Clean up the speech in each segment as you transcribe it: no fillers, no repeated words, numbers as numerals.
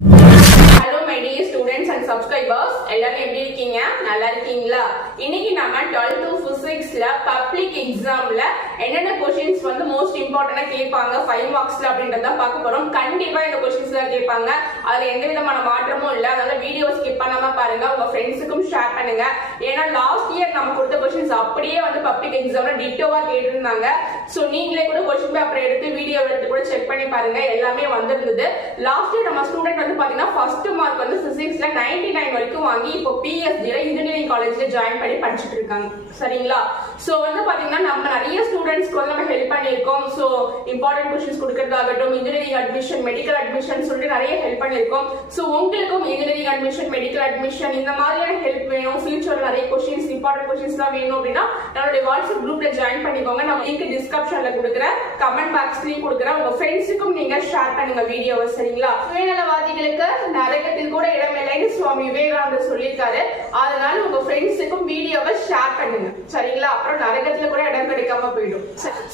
Hello my dear students and subscribers, எல்லாரும் எப்படி இருக்கீங்க? நல்லா இருக்கீங்களா? இன்னைக்கு நாம 12th physicsல பப்ளிக் எக்ஸாம்ல என்னென்ன क्वेश्चंस வந்து மோஸ்ட் இம்பார்ட்டன்ட்டா கேட்பாங்க 5 மார்க்ஸ்ல அப்படின்றத பார்க்க போறோம். கண்டிப்பா இந்த क्वेश्चंஸ்ல கேட்பாங்க. அதுல எந்த விதமான மாற்றமும் இல்ல. அதனால வீடியோ ஸ்கிப் பண்ணாம பாருங்க. உங்க ஃப்ரெண்ட்ஸ்க்கும் ஷேர் பண்ணுங்க. ஏன்னா லாஸ்ட் இயர் நம்ம கொடுத்த क्वेश्चंस அப்படியே வந்து பப்ளிக் எக்ஸாம்ல டிட்டோவா கேட்டிருந்தாங்க. சோ நீங்களே கூட क्वेश्चन பேப்பர் எடுத்து வீடியோ எடுத்து கூட செக் பண்ணி பாருங்க. எல்லாமே வந்திருந்தது. லாஸ்ட் இயர் நம்ம ஸ்டூடண்ட் வந்து பாத்தீங்கன்னா ஃபர்ஸ்ட் மார்க் வந்து பிசிக்ஸ்ல 99 வரைக்கும் வாங்கி இப்போ பிஎஸ்டி ல இன்ஜினியரிங் காலேஜ்ல ஜாயின் பண்ணி படிச்சிட்டு இருக்காங்க. சரிங்களா? சோ வந்து பாத்தீங்கன்னா நம்ம நிறைய ஸ்டூடண்ட்ஸ்க்கு வந்து நம்ம ஹெல்ப் பண்ணிருக்கோம். சோ இம்பார்ட்டன்ட் क्वेश्चंस கொடுக்கிறதாகட்டும், இன்ஜினியரிங் அட்மிஷன், மெடிக்கல் அட்மிஷன் சொல்லிட்டு நிறைய ஹெல்ப் பண்ணிருக்கோம். சோ உங்களுக்கும் இன்ஜினியரிங் அட்மிஷன், மெடிக்கல் அட்மிஷன் இந்த மாதிரியான ஹெல்ப் வேணும், ஃபியூச்சர்ல நிறைய क्वेश्चंस இம்பார்ட்டன்ட் क्वेश्चंसலாம் வேணும் அப்படின்னா நம்மளுடைய வாட்ஸ்அப் குரூப்ல ஜாயின் பண்ணிக்கோங்க. நம்ம லிங்க் டிஸ்கிரிப்ஷன்ல கொடுக்குறேன், கமெண்ட் பாக்ஸ்லயும் கொடுக்குறேன். உங்க ஃப்ரெண்ட்ஸுக்கும் நீங்க ஷேர் பண்ணுங்க வீடியோவை. சரிங்களா? சுயநலவாதிகளுக்கு நரகத்தில் கூட இடமில்லைன்னு சுவாமி விவேகானந்தர் சொல்லியிருக்காரு. அதனால உங்க ஃப்ரெண்ட்ஸுக்கும் வீடியோவை ஷேர் பண்ணுங்க. சரிங்களா? அப்புறம் நரகத்துல கூட இடம் கிடைக்காம போயிடும்.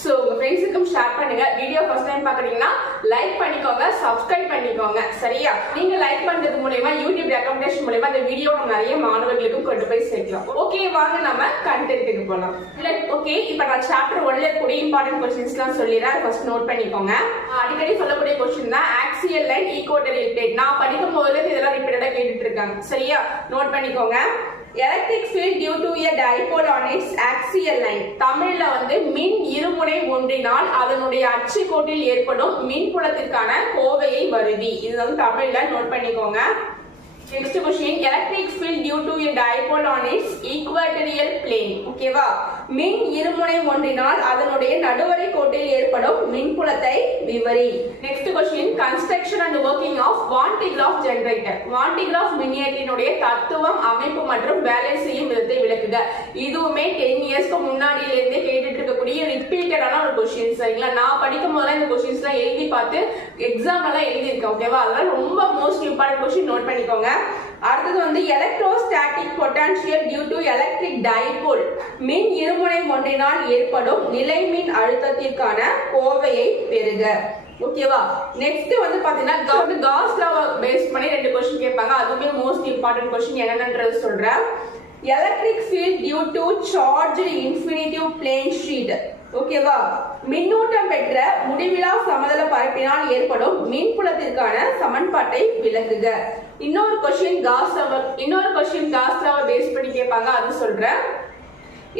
சோ உங்க ஃப்ரெண்ட்ஸுக்கும் ஷேர் பண்ணுங்க. வீடியோ ஃபர்ஸ்ட் டைம் பாக்குறீங்கன்னா லைக் பண்ணிக்கோங்க, சப்ஸ்கிரைப் பண்ணிக்கோங்க. சரியா? நீங்க லைக் பண்றது மூலமா யூடியூப் ரெக்கமெண்டேஷன் மூலமா இந்த வீடியோ நம்ம நிறைய மாணவர்களுக்கும் கொண்டு போய் சேர்க்கலாம். ஓகே, வாங்க நம்ம கண்டென்ட்க்கு போலாம். ஓகே, இப்போ நான் சாப்டர் 1ல கூடிய இம்பார்ட்டன்ட் क्वेश्चंसலாம் சொல்லிறேன். ஃபர்ஸ்ட் நோட் பண்ணிக்கோங்க. அடிக்கடி சொல்லக்கூடிய क्वेश्चन தான் ஆக்சியல் லைன், ஈக்குவேட்டரியல் பிளேட். நான் படிக்கும் போது இதெல்லாம் ரிப்பீட்டடா கேட்டுட்டு இருக்காங்க. சரியா? நோட் பண்ணிக்கோங்க. Electric field due to a dipole on its axial line. தமிழ்ல வந்து மின் இருமுனை ஒன்றினால் அதனுடைய அச்சு கோட்டில் ஏற்படும் மின்புலத்திற்கான கோவையை வருவி. இது வந்து தமிழ்ல நோட் பண்ணிக்கோங்க. Next question, electric field due to a dipole on its equatorial plane. ஓகேவா? மின் இருமுனை ஒன்றினால் அதனுடைய நடுவரை கோட்டில் ஏற்படும் மின்புலத்தை விவரி. Next question, construction and working of Van de Graaff generator. Van de Graaff மின்னியற்றினுடைய தத்துவம், அமைப்பு மற்றும் வேலை செய்யும் விதத்தை விளக்குக. இதுவுமே 10 இயர்ஸ்க்கு முன்னாடியில இருந்தே கேட்டுட்டு இருக்கக்கூடிய ரிப்பீட்டடான ஒரு क्वेश्चन. சரிங்களா? நான் படிக்கும் போதெல்லாம் இந்த क्वेश्चंसலாம் எழுதி பார்த்து எக்ஸாம்ல எழுதி இருக்கேன். ஓகேவா? அதனால ரொம்ப மோஸ்ட் இம்பார்ட்டன்ட் क्वेश्चन நோட் பண்ணிக்கோங்க. அடுத்தது வந்து electrostatic potential due to electric dipole. மின் இருமுனை ஒன்றினால் ஏற்படும் நிலைமின் அழுத்தத்திற்கான கோவையை பெறுக. ஓகேவா? நெக்ஸ்ட் வந்து பாத்தீங்கன்னா காஸ் லா பேஸ் பண்ணி 2 क्वेश्चन கேட்பாங்க. அதுவே மோஸ்ட் இம்பார்ட்டன்ட் क्वेश्चन என்னன்றது சொல்றேன். Electric field due to charged infinitive plane sheet. ஓகேவா? மின்னூட்டம் பெற்ற முடிவிலா சமதள பரப்பினால் ஏற்படும் மின்புலத்திற்கான சமன்பாட்டை விளக்குக. இன்னொரு क्वेश्चन காஸ் லாவை பேஸ் பண்ணி கேட்பாங்க. அது சொல்றேன்.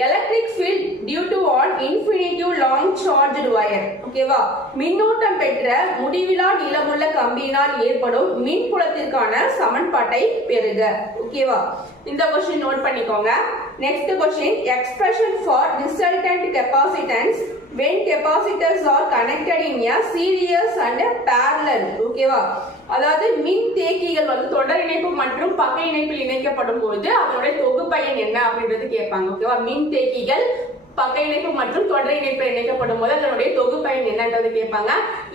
Electric field due to an infinitive long charged wire. ஓகேவா? மின்னூட்டம் பெற்ற முடிவிலா நீளமுள்ள கம்பியினால் ஏற்படும் மின்புலத்திற்கான சமன்பாட்டை பெறுக. ஓகேவா? இந்த क्वेश्चन நோட் பண்ணிக்கோங்க. Next question, expression for resultant capacitance when capacitors are connected in a series and parallel. ஓகேவா? அதாவது மின் தேக்கிகள் வந்து தொடர் இணைப்பு மற்றும் பக்க இணைப்பில் இணைக்கப்படும் போது அதனுடைய தொகுப்பயன் என்ன அப்படின்றது கேட்பாங்க. ஓகேவா? மின் தேக்கிகள் பக்க இணைப்பு மற்றும் தொடர் இணைப்பு இணைக்கப்படும் போது அதனுடைய தொகுப்பயன் என்னன்றது கேட்பாங்க.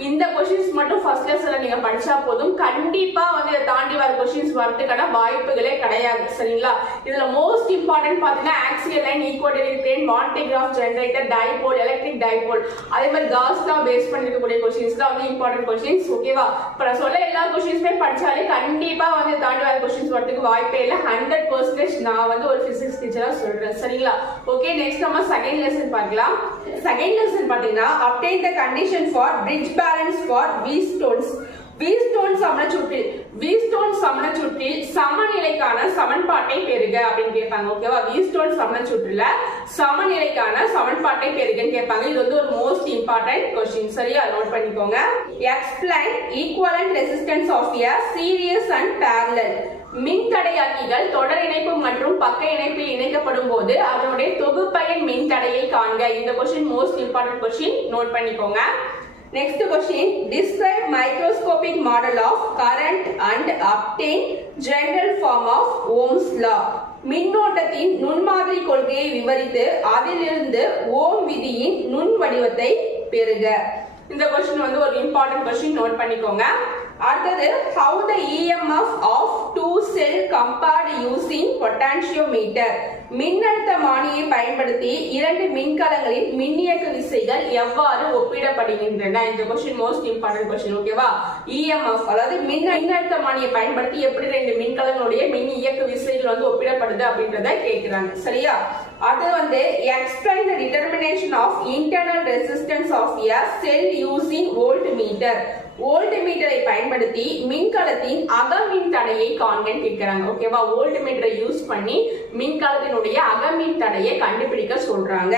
இந்த क्वेश्चंस மட்டும் ஃபர்ஸ்ட் லெசன்ல நீங்க படிச்சா போதும். கண்டிப்பா வந்து இதை தாண்டி வர क्वेश्चंस வரதுக்கான வாய்ப்புகளே கிடையாது. சரிங்களா? இதுல மோஸ்ட் இம்பார்ட்டன்ட் பாத்தீங்கன்னா ஆக்சியல் லைன், ஈக்குவேட்டரியல் பிளேன், வான் டெ graph generator, dipole, electric dipole, அதே மாதிரி காஸ் லா பேஸ் பண்ணிருக்கக்கூடிய क्वेश्चंस தான் வந்து இம்பார்ட்டன்ட் क्वेश्चंस. ஓகேவா? இப்ப நான் சொல்ல எல்லா क्वेश्चंसமே படிச்சாலே கண்டிப்பா வந்து தாண்டி வர क्वेश्चंस வரதுக்கு வாய்ப்பே இல்லை. 100% நான் வந்து ஒரு பிசிக்ஸ் டீச்சரா சொல்றேன். சரிங்களா? ஓகே, நெக்ஸ்ட் நம்ம செகண்ட் லெசன் பார்க்கலாம். செகண்ட் லெசன் பாத்தீங்கன்னா obtain the condition for bridge balance for வீஸ்டோன்ஸ். வீஸ்டோன் சமணச்சுற்றில் சமநிலைக்கான சமன்பாட்டை பெறுக அப்படின்னு கேட்பாங்க. ஓகேவா? வீஸ்டோன் சமணச்சுற்றில சமநிலைக்கான சமன்பாட்டை பெறுகன்னு கேட்பாங்க. இது வந்து ஒரு மோஸ்ட் இம்பார்ட்டன்ட் क्वेश्चन. சரியா? நோட் பண்ணிக்கோங்க. Explain equivalent resistance of a series and parallel. மின்தடையாக்கிகள் தொடர் இணைப்பு மற்றும் பக்க இணைப்பில் இணைக்கப்படும் போது அதனுடைய தொகுப்பயன் மின்தடையை காண்க. இந்த question most important question. Note பண்ணிக்கோங்க. Next question, describe microscopic model of current and obtain general form of Ohm's law. மின்னோட்டத்தின் நுண்மாதிரி கொள்கையை விவரித்து அதிலிருந்து ஓம் விதியின் நுண் வடிவத்தை பெறுக. இந்த क्वेश्चन வந்து ஒரு இம்பார்ட்டன்ட் क्वेश्चन. நோட் பண்ணிக்கோங்க. அடுத்தது how the EMF of two cell compared using potentiometer. மின்னழுத்தமானியை பயன்படுத்தி இரண்டு மின்கலங்களின் மின்னியக்கு விசைகள் எவ்வாறு ஒப்பிடப்படுகின்றன? இந்த கொஸ்டின் மோஸ்ட் இம்பார்ட்டன்ட் கொஸ்டின். ஓகேவா? EMF அதாவது மின்னழுத்தமானியை பயன்படுத்தி எப்படி ரெண்டு மின்கலங்களுடைய மின் இயக்கு விசைகள் வந்து ஒப்பிடப்படுது அப்படின்றத கேட்கிறாங்க. சரியா? அது வந்து explain the determination of internal resistance of a cell using voltmeter. வோல்ட்மீட்டரை பயன்படுத்தி மின்கலத்தின் அகமின் தடையை காண்கன்னு கேட்கிறாங்க. ஓகேவா? வோல்ட்மீட்டரை யூஸ் பண்ணி மின்கலத்தினுடைய அகமின் தடையை கண்டுபிடிக்க சொல்றாங்க.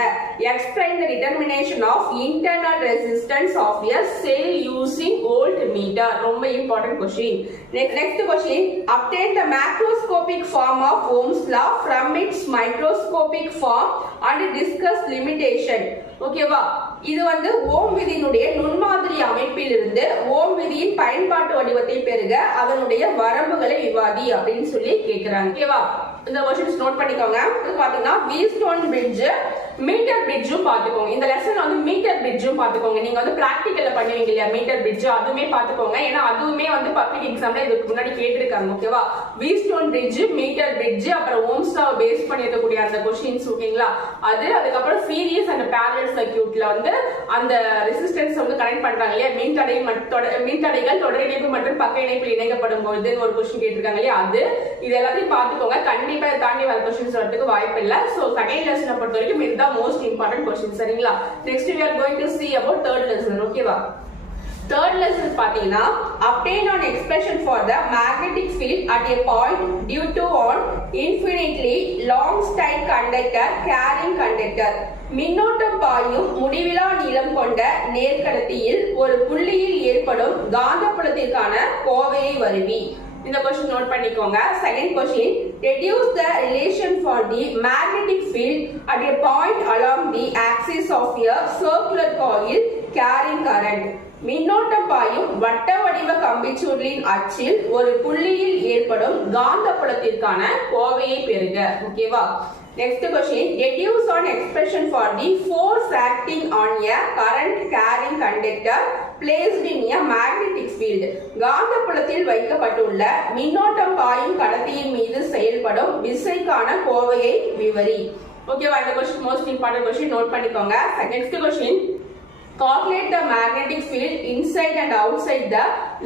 Explain the determination of internal resistance of a cell using voltmeter. ரொம்ப important question. Next question. Obtain the macroscopic form of Ohm's law from its microscopic form and discuss limitation. ஓகேவா? இது வந்து ஓம் விதியினுடைய நுண்மாதிரி அமைப்பில் இருந்து ஓம் விதியின் பயன்பாட்டு வடிவத்தை பெறுக, அதனுடைய வரம்புகளை விவாதி அப்படின்னு சொல்லி கேக்குறாங்க. ஓகேவா? இந்த क्वेश्चंस நோட் பண்ணிக்கோங்க. இது பாத்தீங்கன்னா வீஸ்டோன் பிரிட்ஜ், மீட்டர் பிரிட்ஜும் பாத்துக்கோங்க. இந்த லெசன்ல வந்து மீட்டர் பிரிட்ஜும் பாத்துக்கோங்க. நீங்க வந்து பிராக்டிகல்ல பண்ணுவீங்க இல்லையா மீட்டர் பிரிட்ஜ், அதுமே பாத்துக்கோங்க. ஏன்னா அதுவுமே வந்து பப்ளிக் எக்ஸாம்ல இதுக்கு முன்னாடி கேட்டிருக்காங்க. ஓகேவா? வீஸ்டோன் பிரிட்ஜ், மீட்டர் பிரிட்ஜ், அப்புறம் ஓம்ஸ் லா பேஸ் பண்ணி இருக்கக்கூடிய அந்த क्वेश्चंस. ஓகேங்களா? அதுக்கப்புறம் சீரிஸ் அண்ட் பேரலல் சர்க்யூட்ல வந்து அந்த ரெசிஸ்டன்ஸ் வந்து கனெக்ட் பண்றாங்க இல்லையா, மின்தடைகள் தொடர் இணைப்பு மற்றும் பக்க இணைப்பில் இணைக்கப்படும் பொழுது ஒரு क्वेश्चन கேட்டிருக்காங்க இல்லையா, அது இது எல்லாத்தையும் பாத்துக்கோங்க. கண்டிப்பா இதை தாண்டி வர क्वेश्चंस வரதுக்கு வாய்ப்பு இல்ல. சோ செகண்ட் லெசனை பொறுத்த வரைக்கும் இதுதான் மோஸ்ட் இம்பார்ட்டன்ட் क्वेश्चन. சரிங்களா? Next we are going to see about third lesson. ஓகேவா? Third lesson பாத்தீங்கன்னா obtain an expression for the magnetic field at a point due to an infinitely long straight conductor carrying conductor. மின்னோட்டம் பாயும் முடிவிலா நீளம் கொண்ட நேர்கடத்தியில் ஒரு புள்ளியில் ஏற்படும் காந்தப்புலத்திற்கான கோவையை வருவி. இந்த क्वेश्चन நோட் பண்ணிக்கோங்க. Second question, deduce the relation for the magnetic field at a point along the axis of a circular coil carrying current. மின்னோட்டம் பாயும் வட்ட வடிவ கம்பிச்சுருளின் அச்சில் ஒரு புள்ளியில் ஏற்படும் காந்தப்புலத்திற்கான கோவையை பெறுக. ஓகேவா? Next question, deduce an expression for the force acting on a current carrying conductor placed in a magnetic field. காந்தப்புலத்தில் வைக்கப்பட்டுள்ள மின்னோட்டம் பாயும் கடத்தியின் மீது செயல்படும் விசைக்கான கோவையை விவரி. ஓகேவா? இந்த question most important question note பண்ணிக்கோங்க. Next question, calculate the magnetic field inside and outside the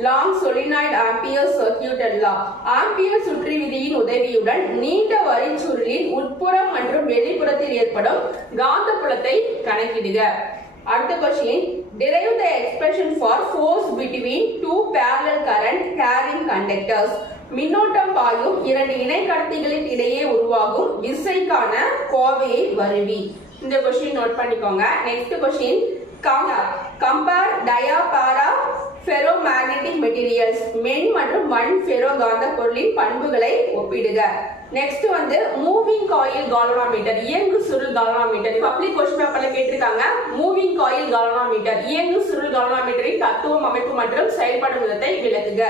long solenoid Ampere circuited law. Ampere சுற்றி விதியின் உதவியுடன் நீண்ட வரிச்சுருளின் உட்புறம் மற்றும் வெளிப்புறத்தில் ஏற்படும் காந்தப்புலத்தை கணக்கிடுக. அடுத்த question, derive the expression for force between two parallel current carrying conductors. மின்னோட்டம் பாயும் இரண்டு இணை கடத்திகளின் இடையே உருவாகும் விசைக்கான கோவையை வருவி. இந்த क्वेश्चन நோட் பண்ணிக்கோங்க. Next question, compare diapara ferromagnetic materials. மென் மற்றும் மண் ஃபெரோ காந்த பொருளின் பண்புகளை ஒப்பிடுக. நெக்ஸ்ட் வந்து மூவிங் காயில் கால்வனோமீட்டர், இயங்கு சுருள் கால்வனோமீட்டர். பப்ளிக் क्वेश्चन பேப்பர்ல கேட்டிருக்காங்க. மூவிங் காயில் கால்வனோமீட்டர், இயங்கு சுருள் கால்வனோமீட்டரின் தத்துவம், அமைப்பு மற்றும் செயல்படும் விதத்தை விளக்குக.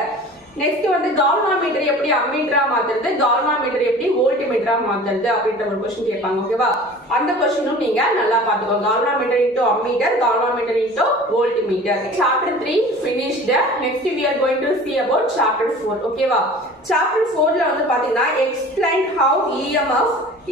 நெக்ஸ்ட் வந்து கால்வனோமீட்டர் எப்படி அம்மீட்டரா மாத்துறது, கால்வனோமீட்டர் எப்படி வோல்ட்மீட்டரா மாத்துறது அப்படின்ற ஒரு क्वेश्चन கேட்பாங்க. ஓகேவா? அந்த क्वेश्चनும் நீங்க நல்லா பாத்துக்கோங்க. Galvanometer into ammeter, galvanometer into voltmeter. Chapter 3 finished. next we are going to see about chapter 4. ஓகேவா? சாப்டர் 4ல வந்து பாத்தீங்கன்னா explain how EMF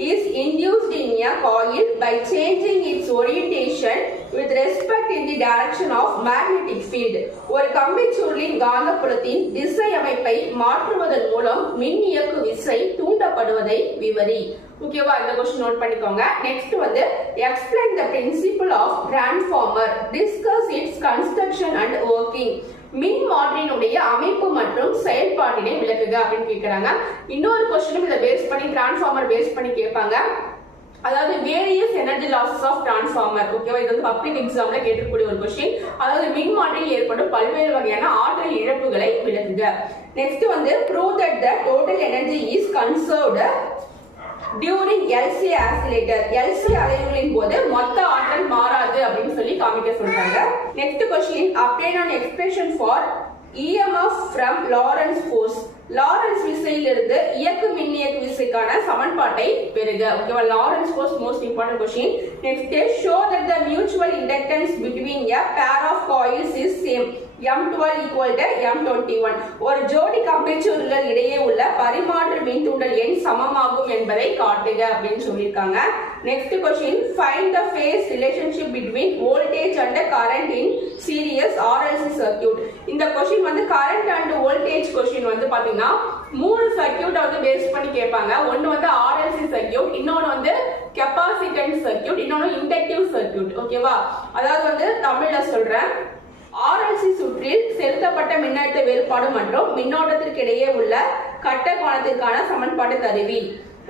is induced in a coil by changing its orientation with respect in the direction of magnetic field. ஒரு கம்பிச்சுருளின் காந்தப்புலத்தின் திசை அமைப்பை மாற்றுவதன் மூலம் மின் இயக்கு விசை தூண்டப்படுவதை விவரி. ஓகேவா? இந்த क्वेश्चन நோட் பண்ணிக்கோங்க. நெக்ஸ்ட் வந்து explain the principle of transformer, discuss its construction and working. மின் மாற்றியினுடைய அமைப்பு மற்றும் செயல்பாட்டினை விளக்குக அப்படின்னு கேக்குறாங்க. இன்னொரு क्वेश्चனும் இத பேஸ் பண்ணி டிரான்ஸ்ஃபார்மர் பேஸ் பண்ணி கேட்பாங்க. அதாவது various energy losses of transformer. ஓகேவா? இது வந்து பப்ளிக் எக்ஸாம்ல கேட்கக்கூடிய ஒரு क्वेश्चन. அதாவது மின் மாற்றியில் ஏற்படும் பல்வேறு வகையான ஆற்றல் இழப்புகளை விளக்குக. நெக்ஸ்ட் வந்து prove that the total energy is conserved during LC oscillator. LC அலைவுகளின் போது மொத்த ஆற்றல் மாறாது அப்படின்னு சொல்லி காமிக்க சொல்றாங்க. Next question, obtain an expression for EMF from Lorentz force. Lorentz விசையிலிருந்து இயக்கு மின்னியக்கு விசைக்கான சமன்பாட்டை பெறுக. ஓகேவா? Lorentz force most important question. Next, show that the mutual inductance between a pair of coils is same. M12 equal to M21. ஒரு ஜோடி கம்பிச்சுருள்கள் இடையே உள்ள பரிமாற்று மின்தூண்டல் எண் சமமாகும் என்பதை காட்டுக அப்படின்னு சொல்லியிருக்காங்க. Next question, find the phase relationship between voltage and current in series RLC circuit. இந்த கொஸ்டின் வந்து current and voltage கொஸ்டின் வந்து பாத்தீங்கன்னா மூணு சர்க்யூட் வந்து பேஸ் பண்ணி கேட்பாங்க. ஒன்னு வந்து RLC சர்க்யூட், இன்னொன்னு வந்து கெபாசிட்டன்ஸ் சர்க்யூட், இன்னொன்னு இண்டக்டிவ் சர்க்யூட். ஓகேவா? அதாவது வந்து தமிழ்ல சொல்றேன். RLC சுற்றில் செலுத்தப்பட்ட மின்னழுத்த வேறுபாடு மற்றும் மின்னோட்டத்திற்கு இடையே உள்ள கட்ட கோணத்திற்கான சமன்பாடு தருவி.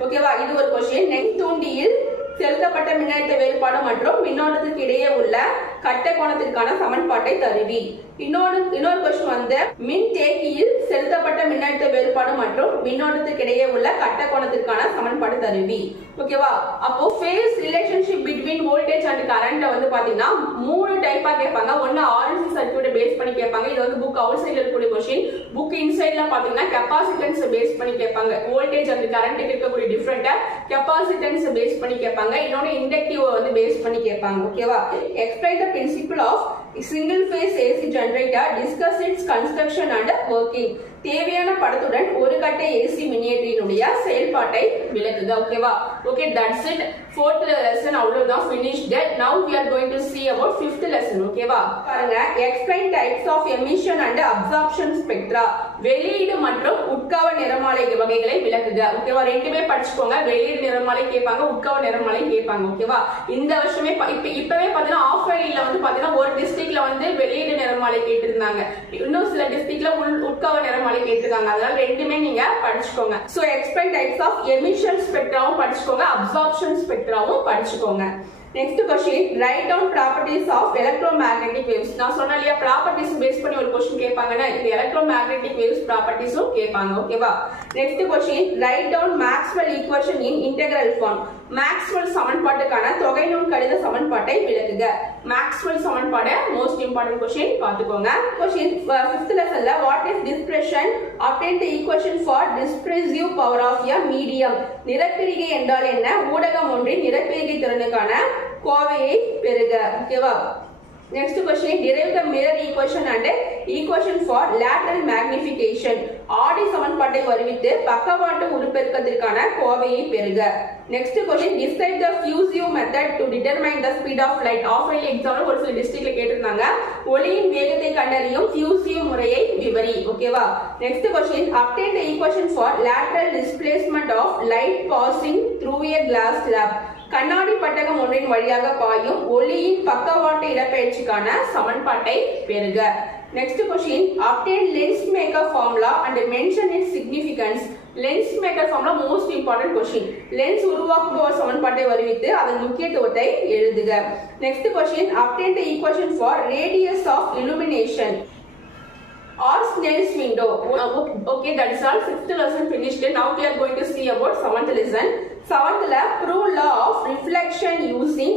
ஓகேவா? இது ஒரு கொஸ்டின். நெக்ஸ்ட், தூண்டியில் செலுத்தப்பட்ட மின்னழுத்த வேறுபாடு மற்றும் மின்னோட்டத்திற்கு இடையே உள்ள கட்ட கோணத்திற்கான சமன்பாட்டை தருவி. இன்னொரு கொஸ்டின் வந்து மின்தேக்கியில் செலுத்தப்பட்ட மின்னழுத்த வேறுபாடு மற்றும் மின்னோட்டத்திற்கு இடையே உள்ள கட்ட கோணத்திற்கான சமன்பாடு தருவி. ஓகேவா? அப்போ phase relationship between voltage and current வந்து பாத்தீங்கன்னா மூணு டைப்பா கேட்பாங்க. ஒன்னு RLC சர்க்யூட்டை பேஸ் பண்ணி கேட்பாங்க. இது வந்து புக் அவுட் சைடுல இருக்கக்கூடிய கொஸ்டின். புக் இன்சைட்ல பாத்தீங்கன்னா கெபாசிட்டன்ஸ் பேஸ் பண்ணி கேட்பாங்க. வோல்டேஜ் அண்ட் கரண்ட்க்கு இருக்கக்கூடிய டிஃபரண்ட்டை கெபாசிட்டன்ஸ் பேஸ் பண்ணி கேட்பாங்க. இன்னொன்னு இண்டக்டிவ் வந்து பேஸ் பண்ணி கேட்பாங்க. ஓகேவா? Explain the principle of single phase AC generator, discuss its construction and working. தேவையான படத்துடன் ஒரு கட்ட AC மின்னியற்றினுடைய செயல்பாட்டை விளக்குக. ஓகேவா? Okay, that's it. fourth lesson அவ்வளவுதான், finished. Now we are going to see about fifth lesson. ஓகேவா? பாருங்க, explain types of emission and absorption spectra. வெளியீடு மற்றும் உட்கவ நிறமாலை வகைகளை விளக்குக. ஓகேவா? ரெண்டுமே படிச்சுக்கோங்க. வெளியீடு நிறமாலை கேட்பாங்க, உட்கவ நிறமாலை கேட்பாங்க. ஓகேவா? இந்த வருஷமே இப்பவே பாத்தீங்கன்னா ஆஃப் இயர்ல வந்து பாத்தீங்கன்னா ஒரு டிஸ்ட்ரிக்ட்ல வந்து வெளியீடு நிறமாலை கேட்டிருந்தாங்க. இன்னும் சில டிஸ்ட்ரிக்ட்ல உட்கவ நிறமாலை கேட்டிருக்காங்க. அதனால ரெண்டுமே நீங்க படிச்சுக்கோங்க. So explain types of emission ஸ்பெக்ட்ராவும் படிச்சுக்கோங்க, அப்சார்ப்ஷன் ஸ்பெக்ட்ராவும் படிச்சுக்கோங்க. Next question, write down properties of electromagnetic waves. நான் சொன்னலையா ப்ராப்பர்ட்டிஸ் பேஸ் பண்ணி ஒரு क्वेश्चन கேட்பாங்கன்னா இது electromagnetic waves ப்ராப்பர்ட்டிஸும் கேட்பாங்க. ஓகேவா? Next question, write down Maxwell equation in integral form. Maxwell சமன்பாட்டுக்கான தொகைநுண் கணித சமன்பாட்டை விளக்குக. Maxwell சமன்பாடு மோஸ்ட் இம்பார்ட்டன்ட் क्वेश्चन பாத்துக்கோங்க. Question 5th lessonல what is dispersion? Obtain the equation for dispersive power of a medium. நிறப்பிரிகை என்றால் என்ன? ஊடகம் ஒன்றின் நிறப்பிரிகை திறனுக்கான கோவையை பெறுக. ஓகேவா? Next question, derive the mirror equation and equation for lateral magnification. ஆடி சமன்பாட்டை வருவித்து பக்கவாட்டு உருப்பெருக்கத்திற்கான கோவையை பெறுக. Next question, describe the fusive method to determine the speed of light. Offline எக்ஸாம்ல ஒரு சில டிஸ்ட்ரிக்ட்ல கேட்டிருந்தாங்க. ஒளியின் வேகத்தை கண்டறியும் fusive முறையை விவரி. ஓகேவா? Next question, obtain the equation for lateral displacement of light passing through a glass slab. கண்ணாடி பட்டகம் ஒன்றின் வழியாக பாயும் ஒளியின் பக்கவாட்டு இடப்பெயர்ச்சிக்கான சமன்பாட்டை பெறுக. Next question, obtain lens maker formula and mention its significance. lens maker formula most important question. lens உருவாக்குபவர் சமன்பாட்டை வருவித்து அதன் முக்கியத்துவத்தை எழுதுக. Next question, obtain the equation for radius of illumination or Snell's window. Okay, that is all. 6th lesson finished. Now we are going to see about 7th lesson. 7thல prove law of reflection using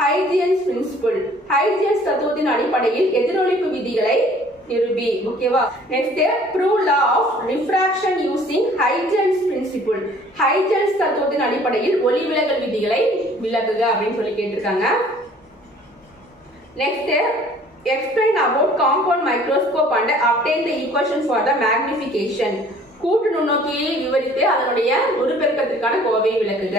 Huygens principle. Huygens தத்துவத்தின் அடிப்படையில் எதிரொளிப்பு விதிகளை நிரூபி. ஓகேவா? Next, prove law of refraction using Huygens principle. Huygens தத்துவத்தின் அடிப்படையில் ஒளிவிலகல் விதிகளை விளக்குக அப்படின்னு சொல்லி கேட்டிருக்காங்க. Next, explain about compound microscope and obtain the equation for the magnification. கூட்டு நுண்ணோக்கியை விவரித்து அதனுடைய உருப்பெருக்கத்திற்கான கோவையை விளக்குக.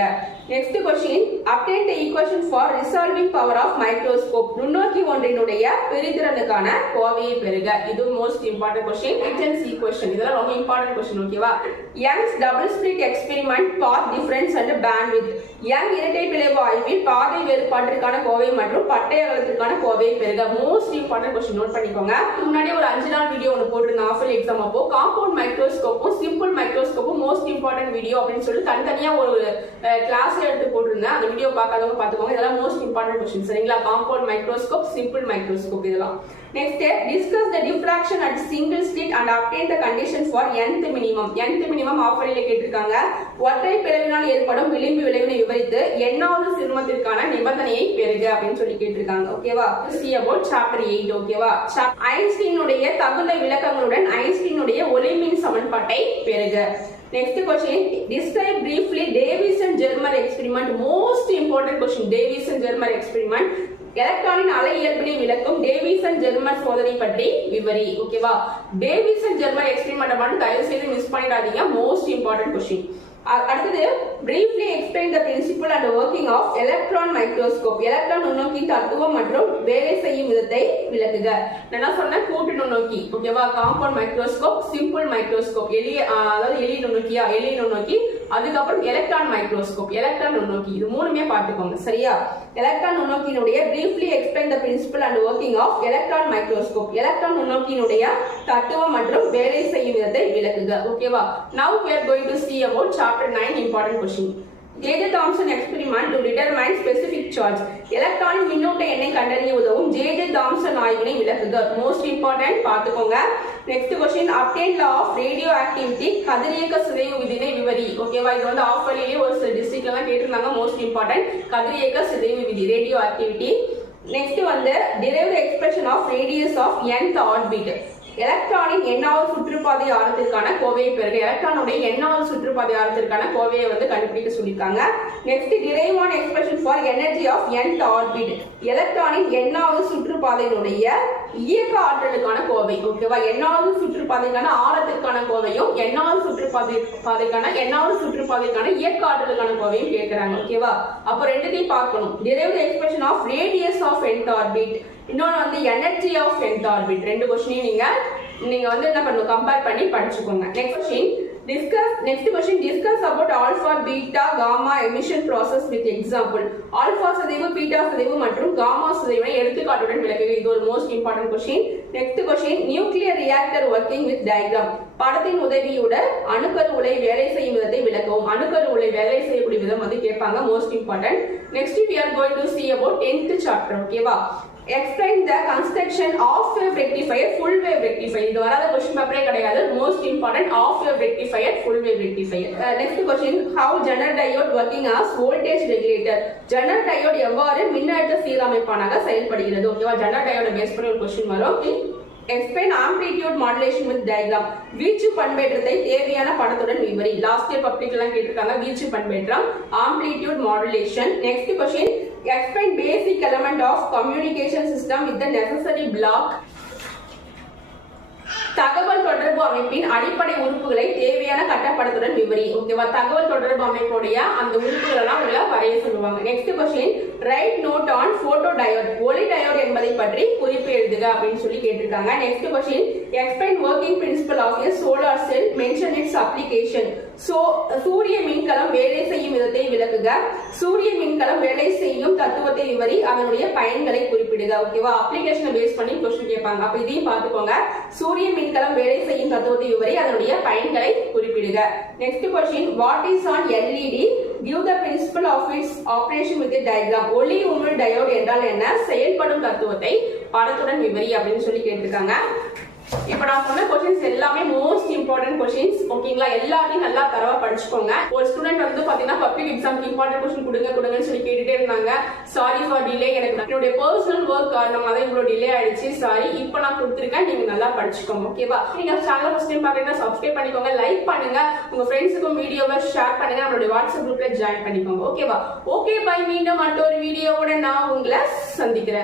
Next question, obtain the equation for resolving power of microscope. நுண்ணோக்கி ஒன்றினுடைய பிரிதிறனுக்கான கோவையை பெறுக. இது most important question. Huygens equation இதெல்லாம் ரொம்ப இம்பார்ட்டன்ட் क्वेश्चन. ஓகேவா? Young's double slit experiment, path difference and bandwidth. Young இரட்டை பிளவு ஆய்வில் பாதை வேறுபாட்டிற்கான கோவை மற்றும் பட்டை அகலத்திற்கான கோவையை பெறுக. மோஸ்ட் இம்பார்ட்டன்ட் क्वेश्चन நோட் பண்ணிக்கோங்க. முன்னாடி ஒரு 5 நாள் வீடியோ ஒன்னு போட்டுருந்தேன் ஆஃபல் எக்ஸாம் அப்போ. காம்பவுண்ட் மைக்ரோஸ்கோப்பும் சிம்பிள் மைக்ரோஸ்கோப்பும் மோஸ்ட் இம்பார்ட்டன்ட் வீடியோ அப்படின்னு சொல்லி தனித்தனியா ஒரு கிளாஸ் எடுத்து போட்டிருந்தேன். அந்த வீடியோ பார்க்காதவங்க பாத்துக்கோங்க. இதெல்லாம் மோஸ்ட் இம்பார்ட்டன்ட் क्वेश्चन. சரிங்களா? காம்பவுண்ட் மைக்ரோஸ்கோப், சிம்பிள் மைக்ரோஸ்கோப் இதெல்லாம். Next, discuss the diffraction at single slit and obtain the condition for nth minimum. nth minimum ஆஃபரிலே கேட்டிருக்காங்க. ஒற்றை பிளவினால் ஏற்படும் விளிம்பு விளைவினை விவரித்து எண்ணாவது சிறுமத்திற்கான நிபந்தனையை பெறுக அப்படின்னு சொல்லி கேட்டிருக்காங்க. ஓகேவா? see about chapter 8. ஓகேவா? ஐன்ஸ்டீனுடைய தகுந்த விளக்கங்களுடன் ஐன்ஸ்டீனுடைய ஒளிமின் சமன்பாட்டை பெறுக. Next question, describe briefly Davis and Germer experiment. Most important question, Davis and Germer experiment. எலக்ட்ரானின் அலை இயல்பினை விளக்கும் டேவிசன் ஜெர்மர் சோதனை பற்றி விவரி. ஓகேவா, டேவிசன் ஜெர்மர் எக்ஸ்பெரிமெண்ட் மட்டும் தயவு செய்து மிஸ் பண்ணிடாதீங்க, மோஸ்ட் இம்பார்ட்டன்ட் கொஸ்டின். அடுத்தது briefly explain the principle and working of electron microscope. Electron நுண்ணோக்கி தத்துவம் மற்றும் வேலை செய்யும் விதத்தை விளக்குக. நான் சொன்ன கூட்டு நுண்ணோக்கி, ஓகேவா, காம்பவுண்ட் மைக்ரோஸ்கோப், சிம்பிள் மைக்ரோஸ்கோப், அதாவது எளிய நுண்ணோக்கி, அதுக்கப்புறம் எலக்ட்ரான் மைக்ரோஸ்கோப், எலக்ட்ரான் நுண்ணோக்கி, இது மூணுமே பார்த்துக்கோங்க. சரியா, எலக்ட்ரான் நுண்ணோக்கியினுடைய briefly explain the principle and working of electron microscope. Electron நுண்ணோக்கியினுடைய தத்துவம் மற்றும் வேலை செய்யும் விதத்தை விளக்குக. ஓகேவா, now we are going to see about chapter 9 important question. J.J. Thomson experiment to determine specific charge. எலக்ட்ரானின் மின்னூட்ட எண்ணை கண்டறிய உதவும் J.J. Thomson ஆய்வினை விளக்குக. மோஸ்ட் இம்பார்ட்டன்ட், பார்த்துக்கோங்க. Next question, obtain law of radioactivity, கதிரியக்க சிதைவு விதினை விவரி. ஓகேவா, இது வந்து ஆஃப் வழியிலே ஒரு சில டிஸ்ட்ரிக்ட்ல எல்லாம் கேட்டிருந்தாங்க. மோஸ்ட் இம்பார்ட்டன்ட், கதிரியக்க சிதைவு விதி, ரேடியோ ஆக்டிவிட்டி. நெக்ஸ்ட் வந்து derive the expression of radius of nth orbit. எலக்ட்ரானின் எண்ணாவது சுற்றுப்பாதை ஆரத்திற்கான கோவையை பெறுக. எலக்ட்ரானுடைய எண்ணாவது சுற்றுப்பாதை ஆரத்திற்கான கோவையை வந்து கண்டுபிடிக்க சொல்லியிருக்காங்க. Next derive one expression for energy of nth orbit. எலக்ட்ரானின் எண்ணாவது சுற்றுப்பாதையினுடைய இயக்க ஆற்றலுக்கான கோவை. ஓகேவா, எண்ணாவது சுற்றுப்பாதைக்கான ஆரத்திற்கான கோவையும் எண்ணாவது சுற்றுப்பாதைக்கான இயக்க ஆற்றலுக்கான கோவையும் கேட்கிறாங்க. ஓகேவா, அப்போ ரெண்டுத்தையும் பார்க்கணும். derive the expression of radius of nth orbit, இன்னொன்று வந்து எனர்ஜி ஆஃப் nth orbit. ரெண்டு கொஸ்டினையும் நீங்க வந்து என்ன பண்ணுங்க, கம்பேர் பண்ணி படிச்சுக்கோங்க. Next question, discuss about alpha, beta, gamma emission process with example. Alpha சிதைவு, பீட்டா சிதைவு மற்றும் காமா சிதைவினை எடுத்துக்காட்டுடன் விளக்குக. இது ஒரு most important question. Next question, nuclear reactor working with diagram. படத்தின் உதவியுடன் அணுக்கரு உலை வேலை செய்யும் விதத்தை விளக்கவும். அணுக்கரு உலை வேலை செய்யக்கூடிய விதம் வந்து கேட்பாங்க, most important. Next we are going to see about 10th chapter. ஓகேவா, explain the construction of wave rectifier, full wave rectifier. இது வராத क्वेश्चन பேப்பரே கிடையாது, most important, half wave rectifier, full wave rectifier. Next question, how Zener diode working as voltage regulator. Zener diode எவ்வாறு மின்னழுத்த சீரமைப்பானாக செயல்படுகிறது. ஓகேவா, Zener diode base பண்ணி ஒரு क्वेश्चन வரும். explain amplitude modulation with diagram. வீச்சு பண்பேற்றத்தை தேவையான படத்துடன் விவரி. லாஸ்ட் இயர் பப்ளிக் எல்லாம் கேட்டிருக்காங்க, வீச்சு பண்பேற்றம், amplitude modulation. next question, explain basic element of communication system with the necessary block. தகவல் தொடர்பு அமைப்பின் அடிப்படை உறுப்புகளை தேவையான கட்டப்படத்துடன் விவரி. ஓகேவா, தகவல் தொடர்பு அமைப்புடைய அந்த உறுப்புகள் எல்லாம் உள்ள வரைய சொல்லுவாங்க. Next question, write note on photo diode. ஒளி டயோட் என்பதை பற்றி குறிப்பு எழுதுக அப்படின்னு சொல்லி கேட்டிருக்காங்க. Next question, explain working principle of a solar cell, mention its application. சூரிய மின்கலம் வேலை செய்யும் விதத்தை விளக்குக. சூரிய மின்கலம் வேலை செய்யும் தத்துவத்தை விவரி, அதனுடைய பயன்களை குறிப்பிடுக. ஓகேவா, அப்ளிகேஷனை பேஸ் பண்ணி क्वेश्चन கேட்பாங்க. அப்ப இதையும் பார்த்துக்கோங்க. சூரிய மின்கலம் வேலை செய்யும் தத்துவத்தை விவரி, அதனுடைய பயன்களை குறிப்பிடுக. Next question, what is an LED, give the principle of its operation with a diagram. ஒளி உமிழ் டயோட் என்றால் என்ன, செயல்படும் தத்துவத்தை படத்துடன் விவரி அப்படின்னு சொல்லி கேட்டிருக்காங்க. இப்ப நான் சொன்ன क्वेश्चंस எல்லாமே மோஸ்ட் இம்பார்ட்டன்ட் क्वेश्चंस. ஓகேங்களா, எல்லாத்தையும் நல்லா தரவா படிச்சுக்கோங்க. ஒரு ஸ்டூடெண்ட் வந்து பாத்தீங்கன்னா பப்ளிக் எக்ஸாம்க்கு இம்பார்ட்டன்ட் क्वेश्चन கொடுங்கன்னு சொல்லி கேட்டுட்டே இருந்தாங்க. சாரி ஃபார் டிலே, எனக்கு என்னுடைய பர்சனல் ஒர்க் காரணமாக தான் இவ்வளவு டிலே ஆயிடுச்சு, சாரி. இப்போ நான் கொடுத்துருக்கேன், நீங்க நல்லா படிச்சுக்கோங்க. ஓகேவா, நீங்க சேனலை ஃபர்ஸ்ட் டைம் பாத்தீங்கன்னா சப்ஸ்கிரைப் பண்ணிக்கோங்க, லைக் பண்ணுங்க, உங்க ஃப்ரெண்ட்ஸுக்கும் வீடியோவை ஷேர் பண்ணுங்க, நம்மளுடைய வாட்ஸ்அப் குரூப்ல ஜாயின் பண்ணிக்கோங்க. ஓகேவா, ஓகே, பை. மீண்டும் மற்றொரு வீடியோவோட நான் உங்களை சந்திக்கிறேன்.